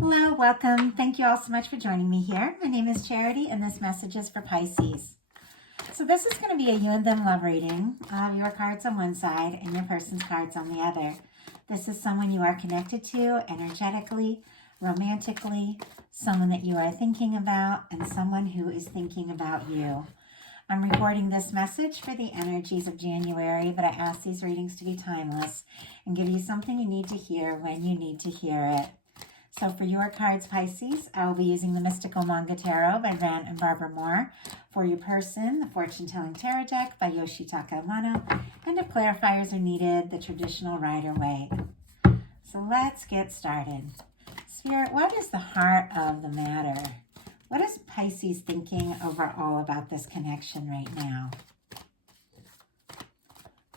Hello, welcome. Thank you all so much for joining me here. My name is Charity, and this message is for Pisces. So this is going to be a you and them love reading. I'll have your cards on one side and your person's cards on the other. This is someone you are connected to energetically, romantically, someone that you are thinking about, and someone who is thinking about you. I'm recording this message for the energies of January, but I ask these readings to be timeless and give you something you need to hear when you need to hear it. So for your cards, Pisces, I will be using the Mystical Manga Tarot by Rand and Barbara Moore. For your person, the Fortune Telling Tarot Deck by Yoshitaka Amano. And if clarifiers are needed, the traditional Rider-Waite. So let's get started. Spirit, what is the heart of the matter? What is Pisces thinking overall about this connection right now?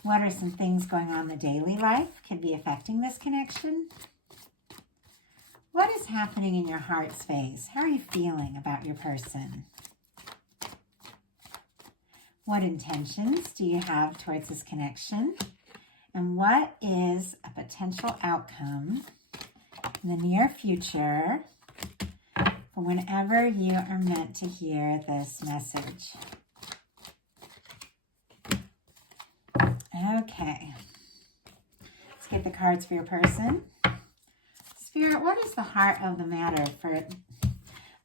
What are some things going on in the daily life could be affecting this connection? What is happening in your heart space? How are you feeling about your person? What intentions do you have towards this connection? And what is a potential outcome in the near future for whenever you are meant to hear this message? Okay. Let's get the cards for your person. Spirit, what is the heart of the matter for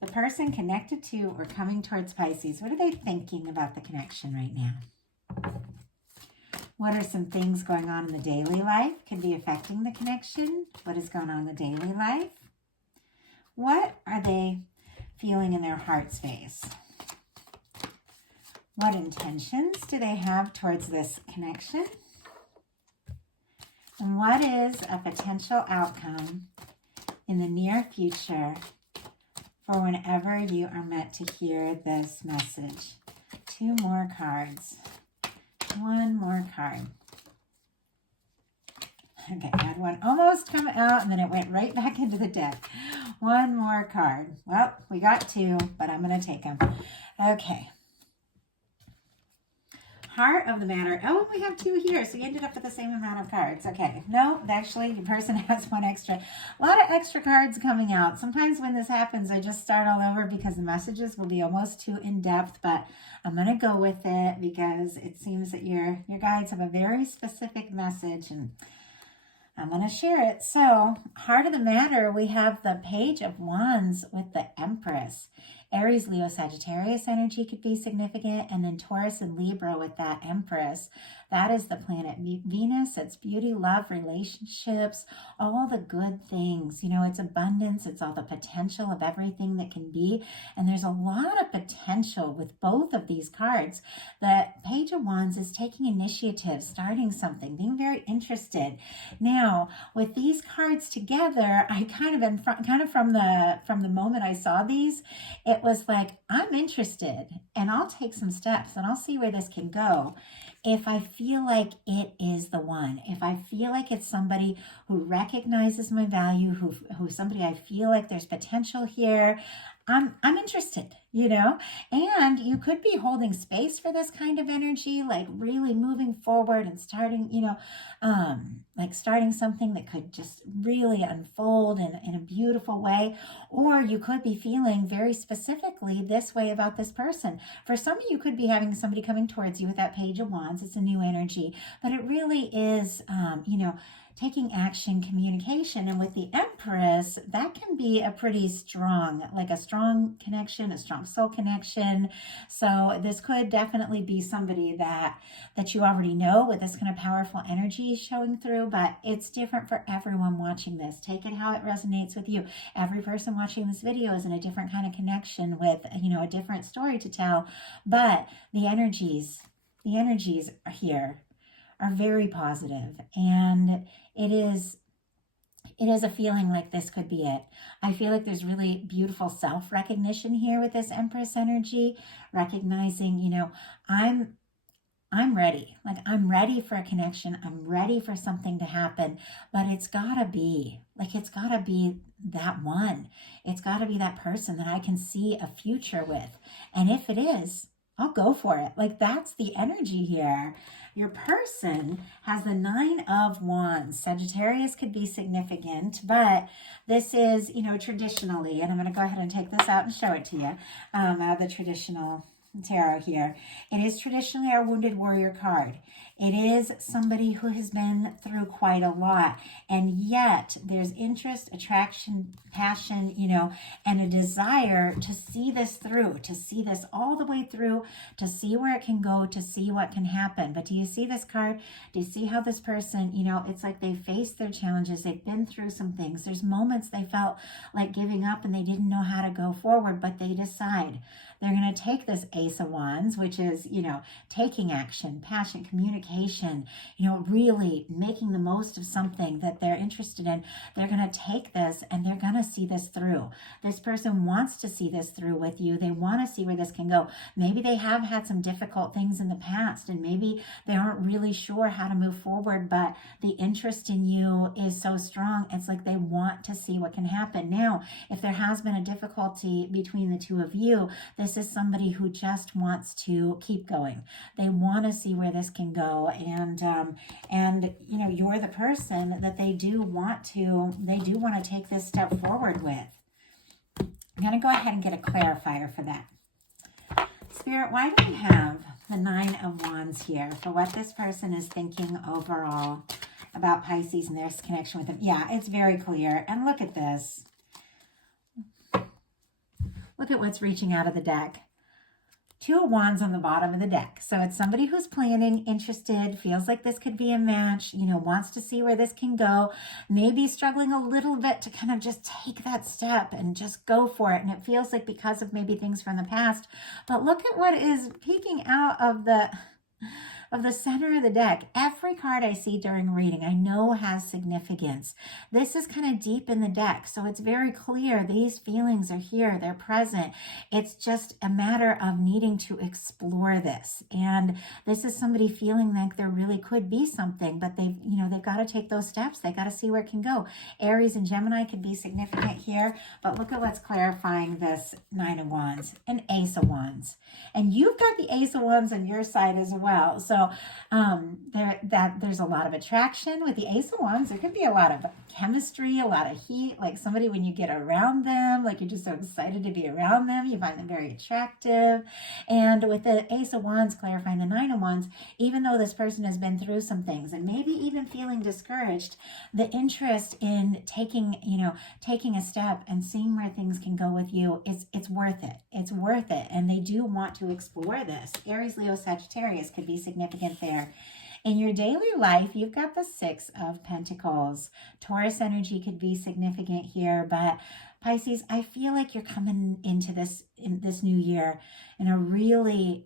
the person connected to or coming towards Pisces? What are they thinking about the connection right now? What are some things going on in the daily life could be affecting the connection? What is going on in the daily life? What are they feeling in their heart space? What intentions do they have towards this connection? And what is a potential outcome in the near future for whenever you are meant to hear this message? Two more cards. One more card. Okay, I had one almost come out and then it went right back into the deck. One more card. Well, we got two, but I'm going to take them. Okay. Heart of the matter. Oh, we have two here, so you ended up with the same amount of cards. Okay, no, actually, your person has one extra. A lot of extra cards coming out. Sometimes when this happens, I just start all over because the messages will be almost too in-depth, but I'm going to go with it because it seems that your guides have a very specific message, and I'm going to share it. So, heart of the matter, we have the Page of Wands with the Empress. Aries, Leo, Sagittarius energy could be significant, and then Taurus and Libra with that Empress. That is the planet Venus. It's beauty, love, relationships, all the good things. You know, it's abundance. It's all the potential of everything that can be. And there's a lot of potential with both of these cards. The Page of Wands is taking initiative, starting something, being very interested. Now, with these cards together, I kind of from the moment I saw these, it was like, I'm interested and I'll take some steps and I'll see where this can go. If I feel like it is the one, if I feel like it's somebody who recognizes my value, who somebody I feel like there's potential here, I'm interested, you know, and you could be holding space for this kind of energy, like really moving forward and starting, you know, like starting something that could just really unfold in a beautiful way. Or you could be feeling very specifically this way about this person. For some of you could be having somebody coming towards you with that Page of Wands. It's a new energy, but it really is, you know, taking action, communication. And with the Empress, that can be a pretty strong, like a strong connection, a strong soul connection. So this could definitely be somebody that you already know with this kind of powerful energy showing through, but it's different for everyone watching this. Take it how it resonates with you. Every person watching this video is in a different kind of connection with, you know, a different story to tell, but the energies are here, are very positive, and it is a feeling like this could be it. I feel like there's really beautiful self-recognition here with this Empress energy, recognizing, you know, I'm ready. Like, I'm ready for a connection. I'm ready for something to happen, but it's gotta be that one. It's gotta be that person that I can see a future with. And if it is, I'll go for it. Like, that's the energy here. Your person has the 9 of Wands. Sagittarius could be significant, but this is, traditionally, and I'm going to go ahead and take this out and show it to you, out of the traditional tarot here. It is traditionally our Wounded Warrior card. It is somebody who has been through quite a lot, and yet there's interest, attraction, passion, and a desire to see this through, to see this all the way through, to see where it can go, to see what can happen. But do you see this card? Do you see how this person, it's like they faced their challenges. They've been through some things. There's moments they felt like giving up and they didn't know how to go forward, but they decide they're going to take this Ace of Wands, which is, taking action, passion, communication, really making the most of something that they're interested in. They're going to take this and they're going to see this through. This person wants to see this through with you. They want to see where this can go. Maybe they have had some difficult things in the past and maybe they aren't really sure how to move forward, but the interest in you is so strong. It's like they want to see what can happen. Now, if there has been a difficulty between the two of you, this is somebody who just wants to keep going. They want to see where this can go, and you're the person that they do want to take this step forward with. I'm going to go ahead and get a clarifier for that. Spirit, why do we have the 9 of Wands here for what this person is thinking overall about Pisces and their connection with them? Yeah, it's very clear. And look at this. Look at what's reaching out of the deck. 2 of Wands on the bottom of the deck. So it's somebody who's planning, interested, feels like this could be a match, wants to see where this can go, maybe struggling a little bit to kind of just take that step and just go for it. And it feels like because of maybe things from the past. But look at what is peeking out of the center of the deck. Every card I see during reading, I know has significance. This is kind of deep in the deck, so it's very clear these feelings are here, they're present. It's just a matter of needing to explore this. And this is somebody feeling like there really could be something, but they've got to take those steps. They got to see where it can go. Aries and Gemini could be significant here, but look at what's clarifying this 9 of Wands, an Ace of Wands. And you've got the Ace of Wands on your side as well. So there's a lot of attraction with the Ace of Wands. There could be a lot of chemistry, a lot of heat, like somebody when you get around them, like you're just so excited to be around them, you find them very attractive. And with the Ace of Wands clarifying the 9 of Wands, even though this person has been through some things and maybe even feeling discouraged, the interest in taking a step and seeing where things can go with you, it's worth it. It's worth it. And they do want to explore this. Aries, Leo, Sagittarius could be significant there. In your daily life, you've got the 6 of Pentacles. Taurus energy could be significant here, but Pisces, I feel like you're coming into this new year in a really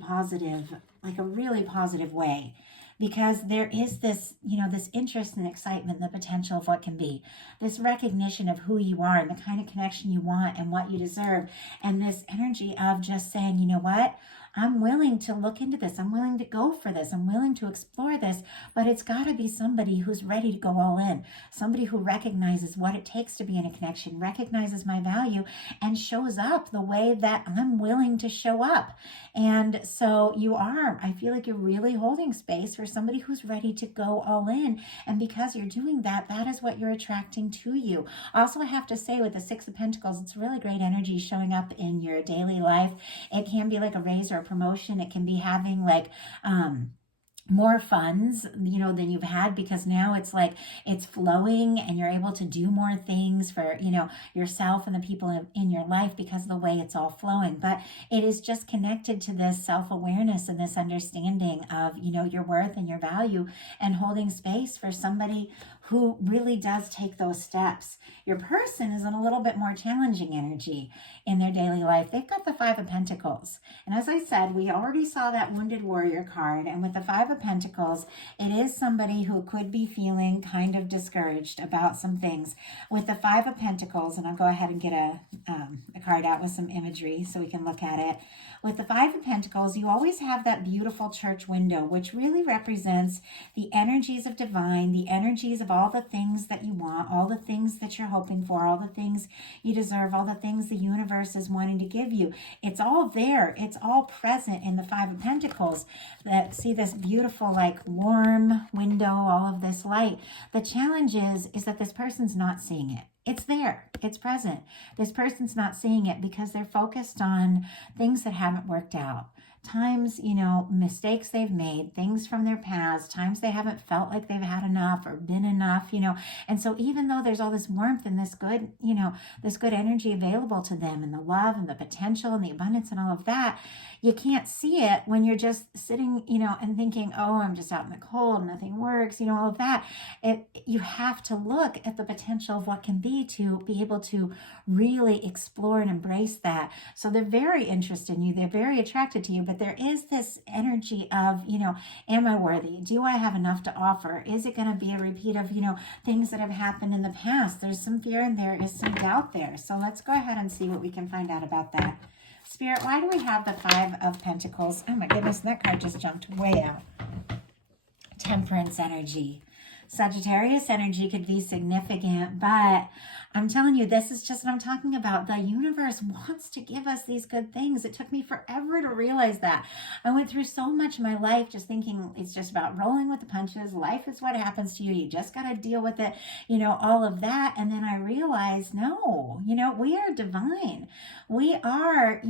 positive, like a really positive way. Because there is this, this interest and excitement, the potential of what can be, this recognition of who you are and the kind of connection you want and what you deserve, and this energy of just saying, you know what, I'm willing to look into this. I'm willing to go for this. I'm willing to explore this, but it's got to be somebody who's ready to go all in. Somebody who recognizes what it takes to be in a connection, recognizes my value, and shows up the way that I'm willing to show up. And so I feel like you're really holding space for somebody who's ready to go all in. And because you're doing that, that is what you're attracting to you. Also, I have to say with the 6 of Pentacles, it's really great energy showing up in your daily life. It can be like a raise or a promotion. It can be having like more funds, than you've had, because now it's like it's flowing and you're able to do more things for, yourself and the people in your life because of the way it's all flowing. But it is just connected to this self-awareness and this understanding of, your worth and your value, and holding space for somebody who really does take those steps. Your person is in a little bit more challenging energy in their daily life. They've got the 5 of Pentacles. And as I said, we already saw that Wounded Warrior card. And with the 5 of Pentacles, it is somebody who could be feeling kind of discouraged about some things. With the 5 of Pentacles, and I'll go ahead and get a card out with some imagery so we can look at it. With the 5 of Pentacles, you always have that beautiful church window, which really represents the energies of divine, the energies of all the things that you want, all the things that you're hoping for, all the things you deserve, all the things the universe is wanting to give you. It's all there. It's all present in the Five of Pentacles. That, see this beautiful, like, warm window, all of this light. The challenge is that this person's not seeing it. It's there. It's present. This person's not seeing it because they're focused on things that haven't worked out. Times, mistakes they've made, things from their past, times they haven't felt like they've had enough or been enough, And so even though there's all this warmth and this good, this good energy available to them, and the love and the potential and the abundance and all of that, you can't see it when you're just sitting, and thinking, oh, I'm just out in the cold, nothing works, all of that. You have to look at the potential of what can be to be able to really explore and embrace that. So they're very interested in you. They're very attracted to you, but there is this energy of, am I worthy? Do I have enough to offer? Is it going to be a repeat of, things that have happened in the past? There's some fear and there is some doubt there. So let's go ahead and see what we can find out about that. Spirit, why do we have the Five of Pentacles? Oh my goodness, that card just jumped way out. Temperance energy. Sagittarius energy could be significant, but I'm telling you, this is just what I'm talking about. The universe wants to give us these good things. It took me forever to realize that. I went through so much in my life just thinking it's just about rolling with the punches. Life is what happens to you. You just got to deal with it, all of that. And then I realized, no, we are divine. We are,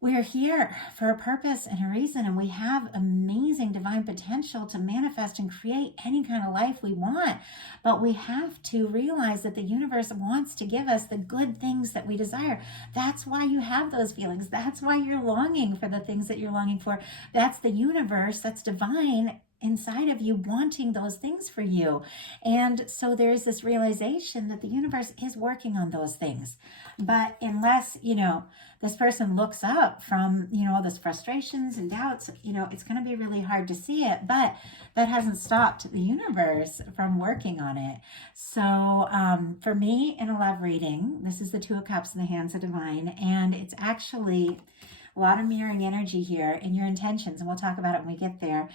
we are here for a purpose and a reason, and we have amazing divine potential to manifest and create any kind of life we want. But we have to realize that the universe wants to give us the good things that we desire. That's why you have those feelings. That's why you're longing for the things that you're longing for. That's the universe, that's divine inside of you wanting those things for you. And so there's this realization that the universe is working on those things. But unless, this person looks up from, all this frustrations and doubts, it's going to be really hard to see it. But that hasn't stopped the universe from working on it. So for me, in a love reading, this is the Two of Cups in the hands of divine. And it's actually a lot of mirroring energy here in your intentions. And we'll talk about it when we get there.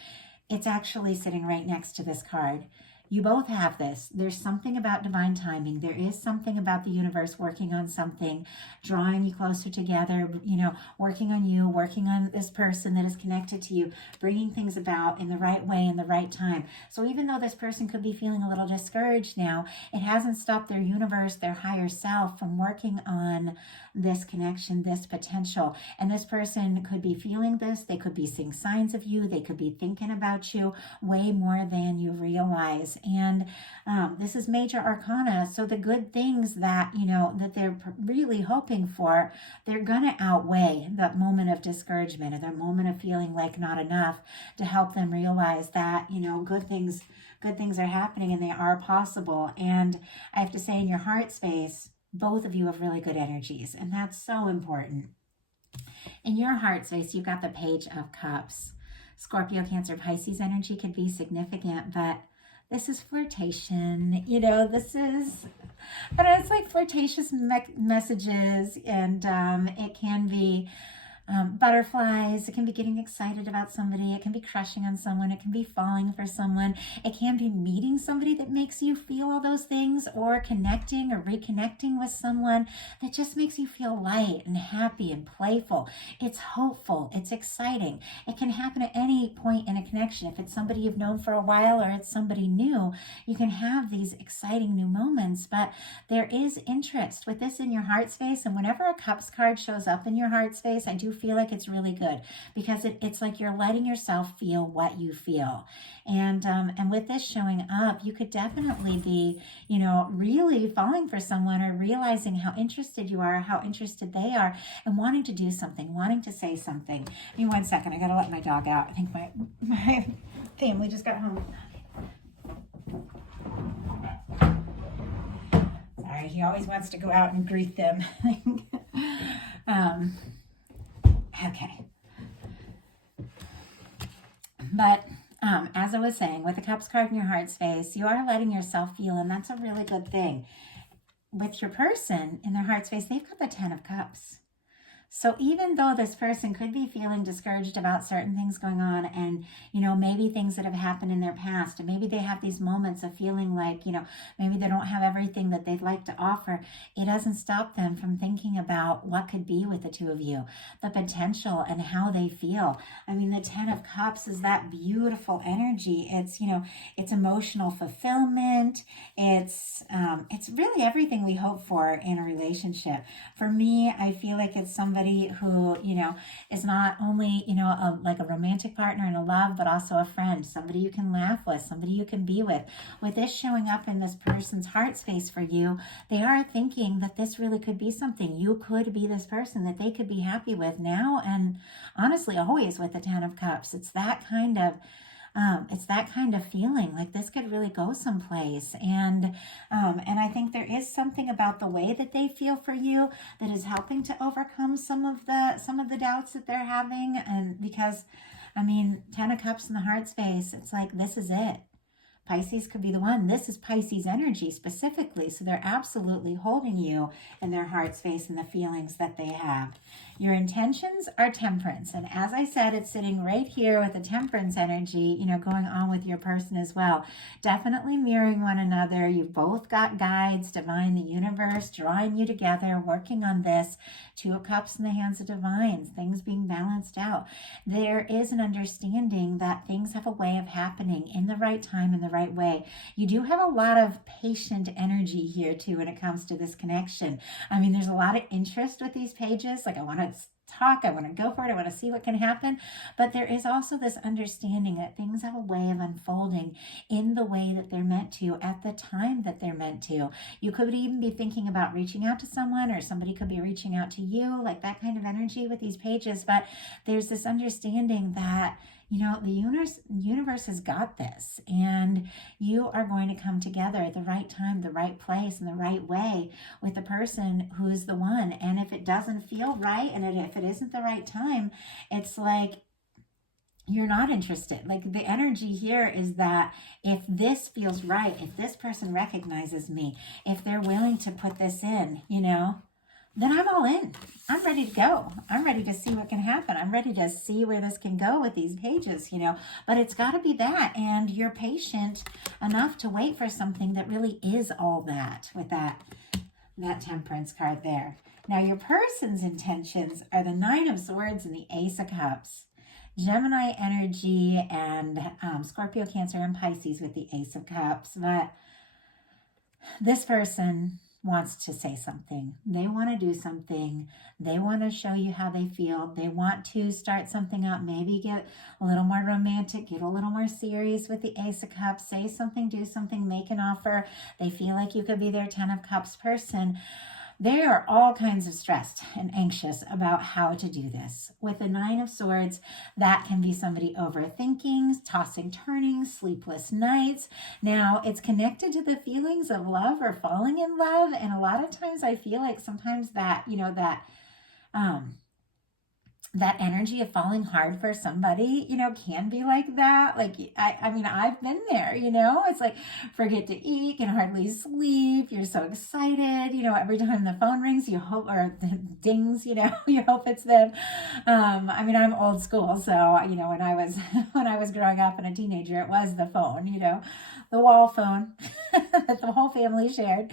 It's actually sitting right next to this card. You both have this. There's something about divine timing. There is something about the universe working on something, drawing you closer together, working on you, working on this person that is connected to you, bringing things about in the right way, in the right time. So even though this person could be feeling a little discouraged now, it hasn't stopped their universe, their higher self, from working on this connection, this potential. And this person could be feeling this. They could be seeing signs of you. They could be thinking about you way more than you realize. And this is major arcana. So the good things that, that they're really hoping for, they're going to outweigh that moment of discouragement or that moment of feeling like not enough, to help them realize that, good things are happening and they are possible. And I have to say, in your heart space, both of you have really good energies, and that's so important. In your heart space, you've got the Page of Cups. Scorpio, Cancer, Pisces energy could be significant, but this is flirtation. It's like flirtatious messages, and it can be butterflies. It can be getting excited about somebody. It can be crushing on someone. It can be falling for someone. It can be meeting somebody that makes you feel all those things, or connecting or reconnecting with someone that just makes you feel light and happy and playful. It's hopeful. It's exciting. It can happen at any point in a connection. If it's somebody you've known for a while or it's somebody new, you can have these exciting new moments. But there is interest with this in your heart space. And whenever a Cups card shows up in your heart space, I do feel like it's really good, because it's like you're letting yourself feel what you feel. And with this showing up, you could definitely be, really falling for someone, or realizing how interested you are, how interested they are, and wanting to do something, wanting to say something. Give me 1 second. I got to let my dog out. I think my family just got home. Sorry, he always wants to go out and greet them. Okay. But as I was saying, with the Cups card in your heart space, you are letting yourself feel, and that's a really good thing. With your person in their heart space, they've got the 10 of Cups. So even though this person could be feeling discouraged about certain things going on, and, maybe things that have happened in their past, and maybe they have these moments of feeling like, maybe they don't have everything that they'd like to offer, it doesn't stop them from thinking about what could be with the two of you, the potential and how they feel. I mean, the Ten of Cups is that beautiful energy. It's, it's emotional fulfillment. It's really everything we hope for in a relationship. For me, I feel like it's somebody who, is not only, like a romantic partner in a love, but also a friend, somebody you can laugh with, somebody you can be with. With this showing up in this person's heart space for you, they are thinking that this really could be something. You could be this person that they could be happy with now, and honestly, always with the Ten of Cups. It's that kind of feeling like this could really go someplace. And I think there is something about the way that they feel for you that is helping to overcome some of the doubts that they're having. And because, Ten of Cups in the heart space, it's like, this is it. Pisces could be the one. This is Pisces energy specifically. So they're absolutely holding you in their heart space and the feelings that they have. Your intentions are Temperance. And as I said, it's sitting right here with the Temperance energy, going on with your person as well. Definitely mirroring one another. You've both got guides, divine, the universe, drawing you together, working on this. Two of Cups in the hands of divines, things being balanced out. There is an understanding that things have a way of happening in the right time, in the right way. You do have a lot of patient energy here too when it comes to this connection. There's a lot of interest with these pages. Like, I want to talk, I want to go for it, I want to see what can happen. But there is also this understanding that things have a way of unfolding in the way that they're meant to, at the time that they're meant to. You could even be thinking about reaching out to someone, or somebody could be reaching out to you, like that kind of energy with these pages. But there's this understanding that the universe has got this, and you are going to come together at the right time, the right place, and the right way with the person who is the one. And if it doesn't feel right, and if it isn't the right time, it's like you're not interested. Like, the energy here is that if this feels right, if this person recognizes me, if they're willing to put this in, then I'm all in. I'm ready to go. I'm ready to see what can happen. I'm ready to see where this can go with these pages, but it's got to be that. And you're patient enough to wait for something that really is all that, with that Temperance card there. Now, your person's intentions are the Nine of Swords and the Ace of Cups. Gemini energy and Scorpio, Cancer, and Pisces with the Ace of Cups. But this person wants to say something. They want to do something. They want to show you how they feel. They want to start something up, maybe get a little more romantic, get a little more serious with the Ace of Cups, say something, do something, make an offer. They feel like you could be their Ten of Cups person. They are all kinds of stressed and anxious about how to do this. With the Nine of Swords, that can be somebody overthinking, tossing, turning, sleepless nights. Now, it's connected to the feelings of love or falling in love. And a lot of times I feel like sometimes that, that energy of falling hard for somebody, can be like that. Like, I've been there, it's like, forget to eat, can hardly sleep. You're so excited, every time the phone rings, you hope, or dings, you hope it's them. I'm old school. So, when I was growing up and a teenager, it was the phone, the wall phone that the whole family shared.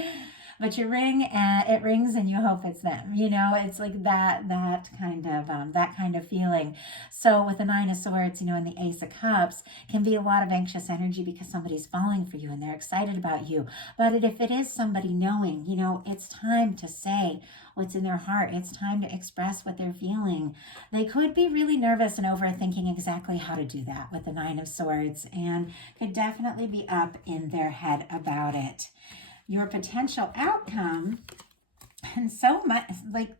But you ring and it rings and you hope it's them. It's like that kind of feeling. So with the Nine of Swords, and the Ace of Cups can be a lot of anxious energy because somebody's falling for you and they're excited about you. But if it is somebody knowing, it's time to say what's in their heart. It's time to express what they're feeling. They could be really nervous and overthinking exactly how to do that with the Nine of Swords, and could definitely be up in their head about it. Your potential outcome, and so much, like,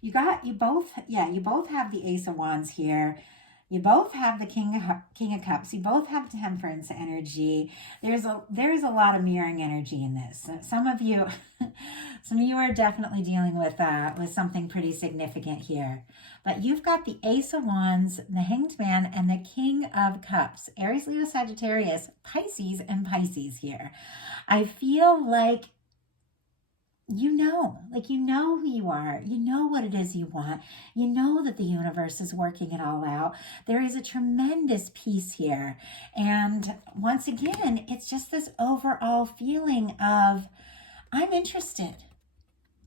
you both have the Ace of Wands here. You both have the King of Cups. You both have Temperance energy. There's a lot of mirroring energy in this. Some of you are definitely dealing with something pretty significant here. But you've got the Ace of Wands, the Hanged Man, and the King of Cups. Aries, Leo, Sagittarius, Pisces, and Pisces here. I feel like you know, like you know who you are, you know what it is you want, you know that the universe is working it all out. There is a tremendous peace here. And once again, it's just this overall feeling of, I'm interested.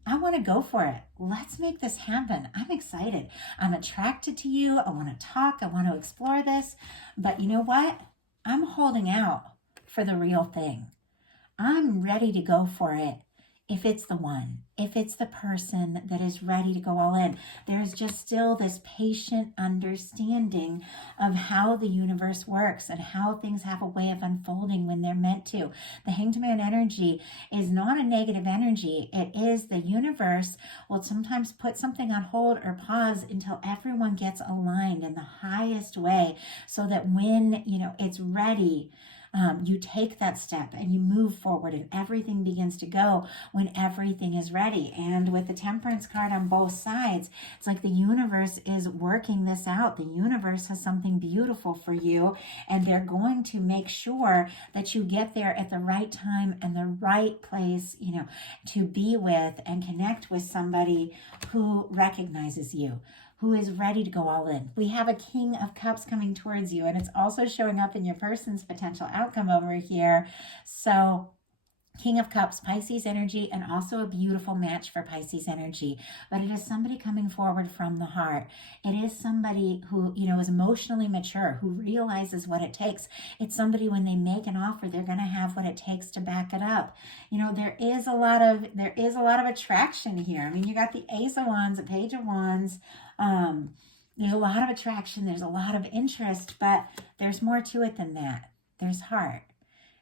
I want to go for it. Let's make this happen. I'm excited. I'm attracted to you. I want to talk. I want to explore this. But you know what? I'm holding out for the real thing. I'm ready to go for it if it's the one, if it's the person that is ready to go all in. There's just still this patient understanding of how the universe works and how things have a way of unfolding when they're meant to. The Hanged Man energy is not a negative energy. It is the universe will sometimes put something on hold or pause until everyone gets aligned in the highest way, so that when, it's ready, you take that step and you move forward and everything begins to go when everything is ready. And with the Temperance card on both sides, it's like the universe is working this out. The universe has something beautiful for you, and they're going to make sure that you get there at the right time and the right place, to be with and connect with somebody who recognizes you, who is ready to go all in. We have a King of Cups coming towards you, and it's also showing up in your person's potential outcome over here. So King of Cups, Pisces energy, and also a beautiful match for Pisces energy. But it is somebody coming forward from the heart. It is somebody who, is emotionally mature, who realizes what it takes. It's somebody, when they make an offer, they're going to have what it takes to back it up. There is a lot of attraction here. I mean, you got the Ace of Wands, the Page of Wands. There's a lot of attraction. There's a lot of interest, but there's more to it than that. There's heart.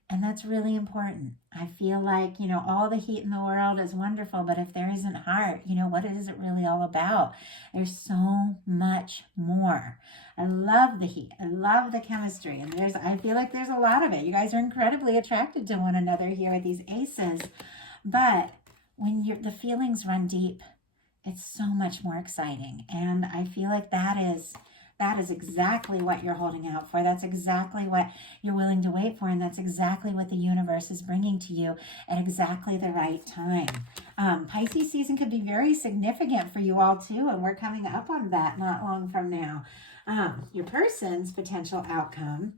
And that's really important. I feel like, all the heat in the world is wonderful, but if there isn't heart, what is it really all about? There's so much more. I love the heat. I love the chemistry. And I feel like there's a lot of it. You guys are incredibly attracted to one another here with these aces. But when the feelings run deep, it's so much more exciting. And I feel like that is exactly what you're holding out for. That's exactly what you're willing to wait for. And that's exactly what the universe is bringing to you at exactly the right time. Pisces season could be very significant for you all too. And we're coming up on that not long from now. Your person's potential outcome.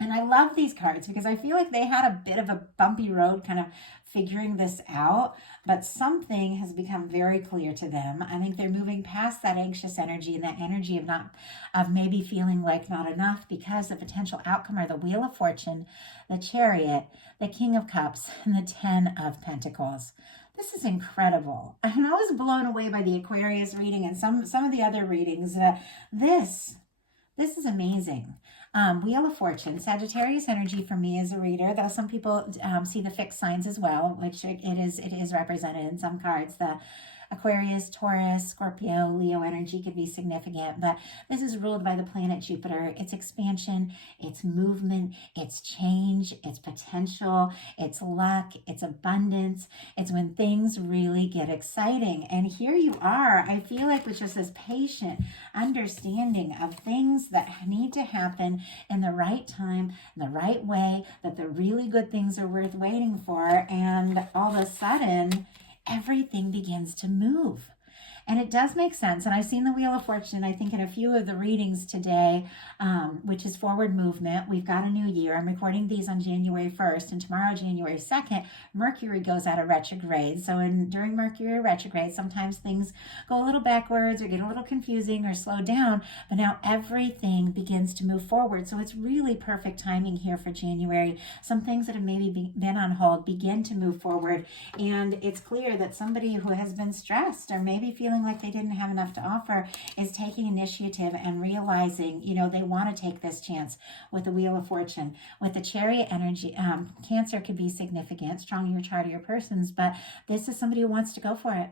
And I love these cards because I feel like they had a bit of a bumpy road kind of figuring this out, but something has become very clear to them. I think they're moving past that anxious energy and that energy of maybe feeling like not enough, because the potential outcome are the Wheel of Fortune, the Chariot, the King of Cups, and the Ten of Pentacles. This is incredible. And I was blown away by the Aquarius reading and some of the other readings. This is amazing. Wheel of Fortune, Sagittarius energy for me as a reader, though some people see the fixed signs as well, which it is represented in some cards. The Aquarius, Taurus, Scorpio, Leo energy could be significant, but this is ruled by the planet Jupiter. It's expansion, it's movement, it's change, it's potential, it's luck, it's abundance. It's when things really get exciting. And here you are, I feel like, with just this patient understanding of things that need to happen in the right time, in the right way, that the really good things are worth waiting for. And all of a sudden, everything begins to move. And it does make sense. And I've seen the Wheel of Fortune, I think, in a few of the readings today, which is forward movement. We've got a new year. I'm recording these on January 1st, and tomorrow, January 2nd, Mercury goes out of retrograde. So during Mercury retrograde, sometimes things go a little backwards or get a little confusing or slow down, but now everything begins to move forward. So it's really perfect timing here for January. Some things that have maybe been on hold begin to move forward. And it's clear that somebody who has been stressed or maybe feeling like they didn't have enough to offer is taking initiative and realizing, they want to take this chance with the Wheel of Fortune. With the Chariot energy, Cancer could be significant, strong in your chart or your person's, but this is somebody who wants to go for it.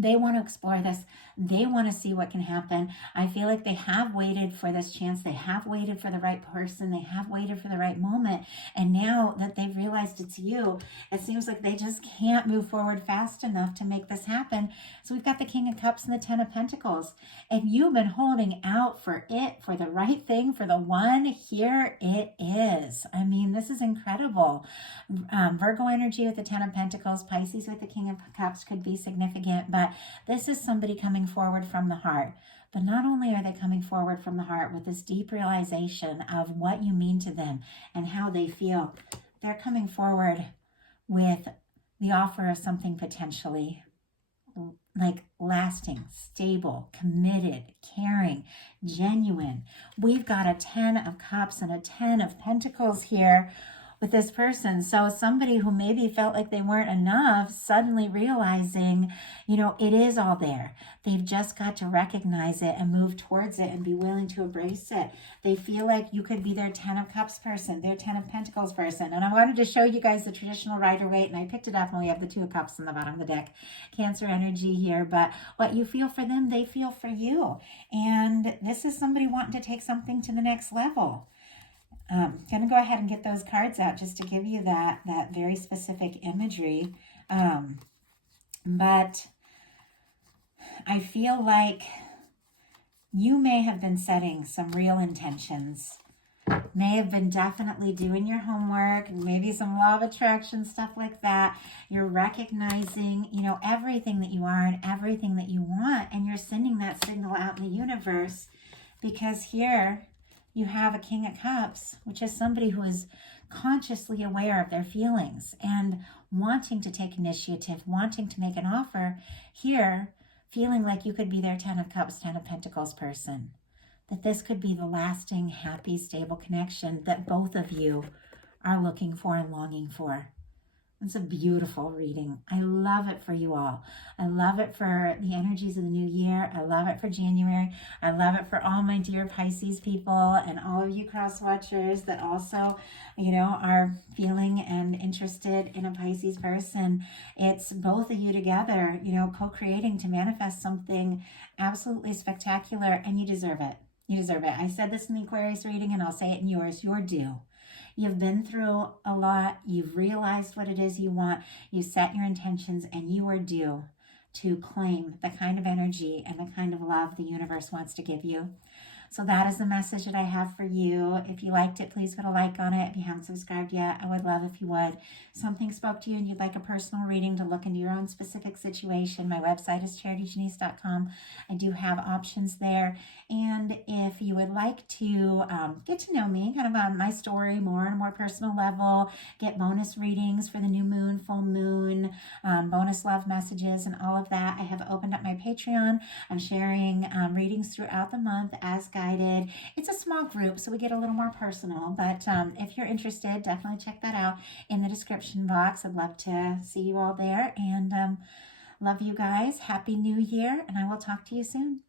They want to explore this. They want to see what can happen. I feel like they have waited for this chance. They have waited for the right person. They have waited for the right moment. And now that they've realized it's you, it seems like they just can't move forward fast enough to make this happen. So we've got the King of Cups and the Ten of Pentacles. And you've been holding out for it, for the right thing, for the one. Here it is. I mean, this is incredible. Virgo energy with the Ten of Pentacles, Pisces with the King of Cups could be significant, but this is somebody coming forward from the heart. But not only are they coming forward from the heart with this deep realization of what you mean to them and how they feel, they're coming forward with the offer of something potentially like lasting, stable, committed, caring, genuine. We've got a 10 of Cups and a 10 of Pentacles here with this person. So somebody who maybe felt like they weren't enough, suddenly realizing, it is all there. They've just got to recognize it and move towards it and be willing to embrace it. They feel like you could be their 10 of Cups person, their 10 of Pentacles person. And I wanted to show you guys the traditional Rider-Waite, and I picked it up and we have the 2 of Cups on the bottom of the deck. Cancer energy here, but what you feel for them, they feel for you. And this is somebody wanting to take something to the next level. Going to go ahead and get those cards out just to give you that very specific imagery. But I feel like you may have been setting some real intentions. May have been definitely doing your homework, maybe some law of attraction, stuff like that. You're recognizing, everything that you are and everything that you want, and you're sending that signal out in the universe, because here you have a King of Cups, which is somebody who is consciously aware of their feelings and wanting to take initiative, wanting to make an offer. Here, feeling like you could be their 10 of Cups, 10 of Pentacles person. That this could be the lasting, happy, stable connection that both of you are looking for and longing for. It's a beautiful reading. I love it for you all. I love it for the energies of the new year. I love it for January. I love it for all my dear Pisces people and all of you cross watchers that also, are feeling and interested in a Pisces person. It's both of you together, co-creating to manifest something absolutely spectacular, and you deserve it. You deserve it. I said this in the Aquarius reading, and I'll say it in yours. You're due. You've been through a lot. You've realized what it is you want. You set your intentions, and you are due to claim the kind of energy and the kind of love the universe wants to give you. So that is the message that I have for you. If you liked it, please put a like on it. If you haven't subscribed yet, I would love if you would. Something spoke to you and you'd like a personal reading to look into your own specific situation, my website is charityjanice.com. I do have options there. And if you would like to get to know me, kind of on my story more on a more personal level, get bonus readings for the new moon, full moon, bonus love messages and all of that, I have opened up my Patreon. I'm sharing readings throughout the month as guided. It's a small group, so we get a little more personal, but if you're interested, definitely check that out in the description box. I'd love to see you all there, and love you guys. Happy New Year, and I will talk to you soon.